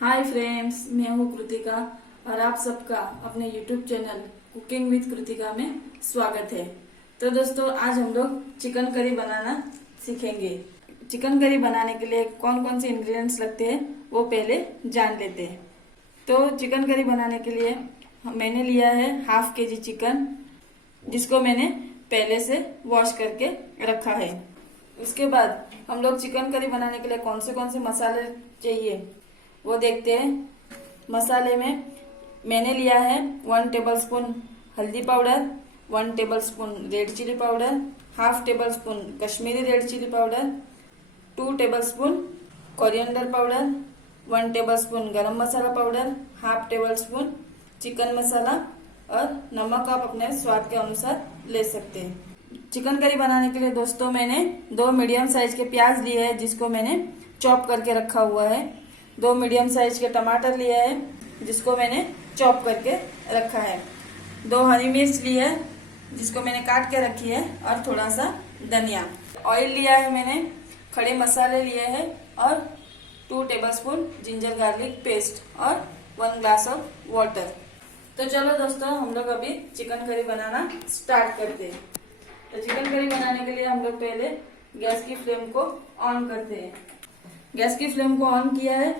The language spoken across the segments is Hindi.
हाय फ्रेंड्स, मैं हूँ कृतिका और आप सबका अपने YouTube channel cooking with Kritika में स्वागत है। तो दोस्तों, आज हम लोग चिकन करी बनाना सीखेंगे। चिकन करी बनाने के लिए कौन कौन से इंग्रेडिएंट्स लगते हैं वो पहले जान लेते हैं। तो चिकन करी बनाने के लिए मैंने लिया है हाफ केजी चिकन, जिसको मैंने पहले से वॉश करके रखा है। उसके बाद हम लोग चिकन करी बनाने के लिए कौन से मसाले चाहिए वो देखते हैं। मसाले में मैंने लिया है 1 टेबलस्पून हल्दी powder, 1 tablespoon red chilli powder, half tablespoon Kashmiri red chilli powder, 2 tablespoon coriander powder, 1 tablespoon garam masala powder, half tablespoon chicken masala और नमक आप अपने स्वाद के अनुसार ले सकते हैं। चिकन करी बनाने के लिए दोस्तों मैंने 2 मीडियम साइज के प्याज लिए हैं, जिसको मैंने चॉप करके रखा हुआ है। 2 मीडियम साइज के टमाटर लिए है, जिसको मैंने चॉप करके रखा है। 2 हरी मिर्च ली है, जिसको मैंने काट के रखी है, और थोड़ा सा धनिया। ऑयल लिया है मैंने, खड़े मसाले लिए हैं और 2 टेबलस्पून जिंजर गार्लिक पेस्ट और 1 ग्लास ऑफ वाटर। तो चलो दोस्तों, हम लोग अभी चिकन करी बनाना स्टार्ट करते हैं। तो चिकन करी बनाने के लिए हम लोग पहले गैस की फ्लेम को ऑन करते हैं। गैस की फ्लेम को ऑन किया है,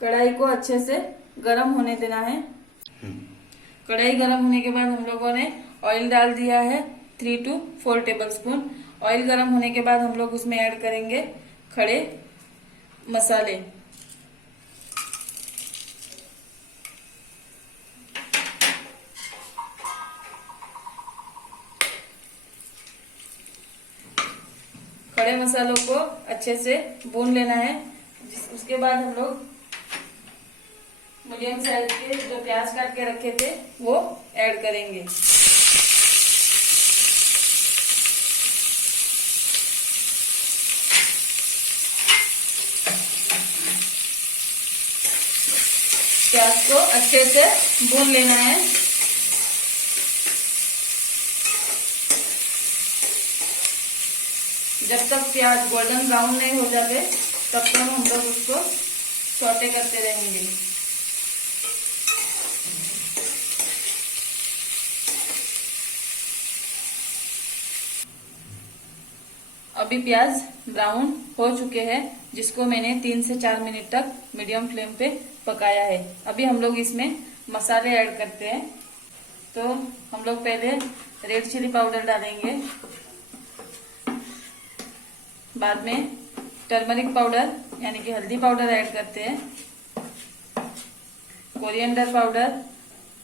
कढ़ाई को अच्छे से गरम होने देना है। कढ़ाई गरम होने के बाद हम लोगों ने ऑयल डाल दिया है 3 to 4 टेबलस्पून। ऑयल गरम होने के बाद हम लोग उसमें ऐड करेंगे खड़े मसाले। खड़े मसालों को अच्छे से भून लेना है। उसके बाद हम लोग मीडियम साइज के जो प्याज काट के रखे थे वो ऐड करेंगे। प्याज को अच्छे से भून लेना है। जब तक प्याज गोल्डन ब्राउन नहीं हो जाते तब तक हम लोग उसको सौटे करते रहेंगे। अभी प्याज ब्राउन हो चुके हैं, जिसको मैंने 3 से 4 मिनट तक मीडियम फ्लेम पे पकाया है। अभी हम लोग इसमें मसाले ऐड करते हैं। तो हम लोग पहले रेड चिली पाउडर डालेंगे, बाद में टर्मरिक पाउडर यानी कि हल्दी पाउडर ऐड करते हैं, coriander powder,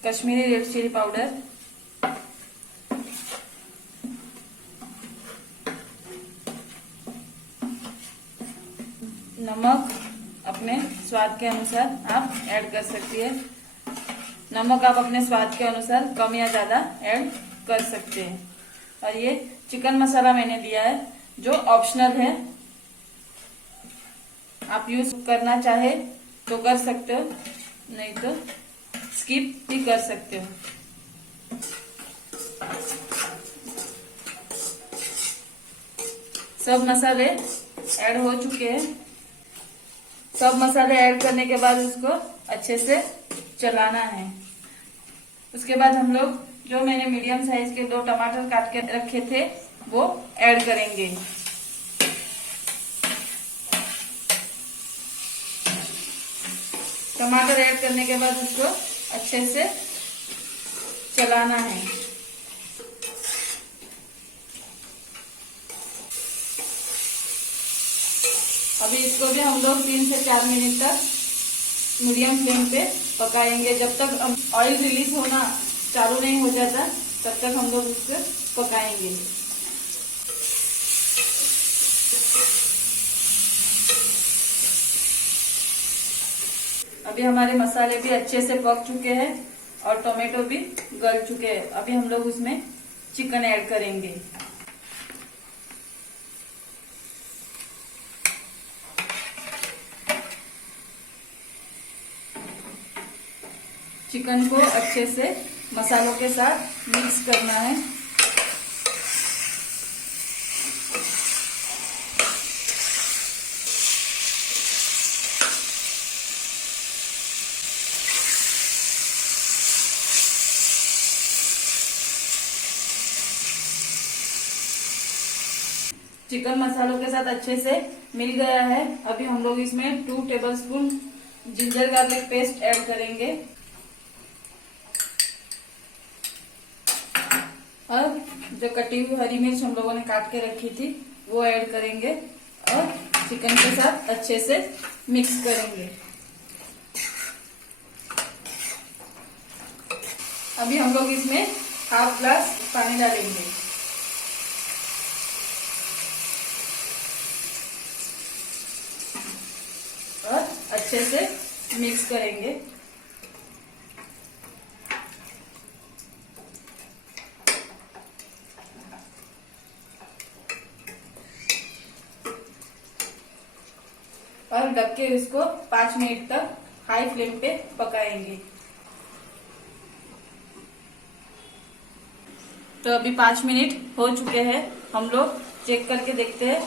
Kashmiri red chilli powder, नमक अपने स्वाद के अनुसार आप ऐड कर सकती है। नमक आप अपने स्वाद के अनुसार कम या ज्यादा ऐड कर सकते हैं। और ये चिकन मसाला मैंने दिया है, जो ऑप्शनल है। आप यूज करना चाहे तो कर सकते हो, नहीं तो स्किप भी कर सकते हो। सब मसाले ऐड हो चुके हैं। सब मसाले ऐड करने के बाद उसको अच्छे से चलाना है। उसके बाद हम लोग जो मैंने मीडियम साइज के 2 टमाटर काट के रखे थे वो ऐड करेंगे। टमाटर ऐड करने के बाद उसको अच्छे से चलाना है। अभी इसको भी हम लोग 3 से 4 मिनट तक मीडियम फ्लेम पे पकाएंगे। जब तक ऑयल रिलीज होना चालू नहीं हो जाता तब तक हम लोग इसको पकाएंगे। अभी हमारे मसाले भी अच्छे से पक चुके हैं और टोमेटो भी गल चुके हैं। अभी हम लोग उसमें चिकन ऐड करेंगे। चिकन को अच्छे से मसालों के साथ मिक्स करना है। चिकन मसालों के साथ अच्छे से मिल गया है। अभी हम लोग इसमें 2 tablespoon ginger garlic paste add करेंगे और जो कटी हुई हरी मिर्च हम लोगों ने काट के रखी थी वो ऐड करेंगे और चिकन के साथ अच्छे से मिक्स करेंगे। अभी हम लोग इसमें हाफ ग्लास पानी डालेंगे और अच्छे से मिक्स करेंगे। और ढक के इसको 5 मिनट तक हाई फ्लेम पे पकाएंगे। तो अभी 5 मिनट हो चुके हैं, हम लोग चेक करके देखते हैं।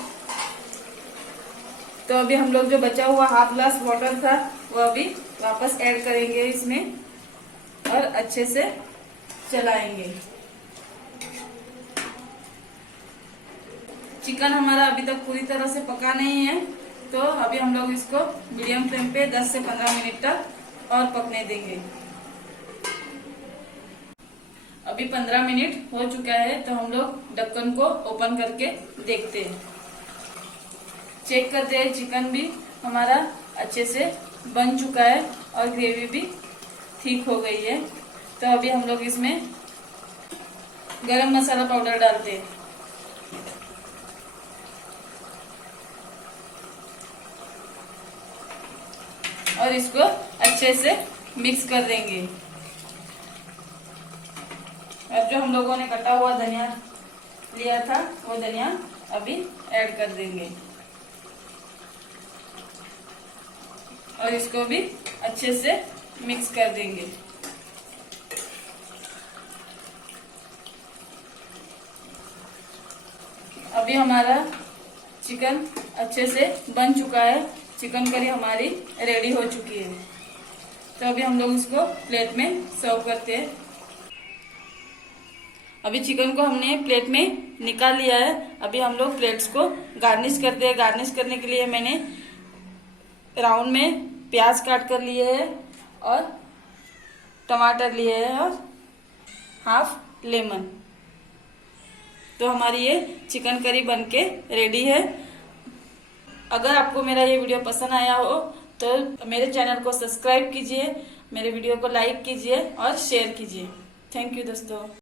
तो अभी हम लोग जो बचा हुआ हाफ ग्लास वाटर था वो अभी वापस ऐड करेंगे इसमें और अच्छे से चलाएंगे। चिकन हमारा अभी तक पूरी तरह से पका नहीं है, तो अभी हम लोग इसको मीडियम फ्लेम पे 10 से 15 मिनट तक और पकने देंगे। अभी 15 मिनट हो चुका है, तो हम लोग ढक्कन को ओपन करके देखते हैं, चेक करते हैं। चिकन भी हमारा अच्छे से बन चुका है और ग्रेवी भी ठीक हो गई है। तो अभी हम लोग इसमें गरम मसाला पाउडर डालते हैं और इसको अच्छे से मिक्स कर देंगे। और जो हम लोगों ने कटा हुआ धनिया लिया था वो धनिया अभी ऐड कर देंगे और इसको भी अच्छे से मिक्स कर देंगे। अभी हमारा चिकन अच्छे से बन चुका है, चिकन करी हमारी रेडी हो चुकी है। तो अभी हम लोग इसको प्लेट में सर्व करते हैं। अभी चिकन को हमने प्लेट में निकाल लिया है। अभी हम लोग प्लेट्स को गार्निश करते हैं। गार्निश करने के लिए मैंने राउंड में प्याज काट कर लिए है और टमाटर लिए है और हाफ लेमन। तो हमारी ये चिकन करी बनके रेडी है। अगर आपको मेरा ये वीडियो पसंद आया हो तो मेरे चैनल को सब्सक्राइब कीजिए, मेरे वीडियो को लाइक कीजिए और शेयर कीजिए। थैंक यू दोस्तों।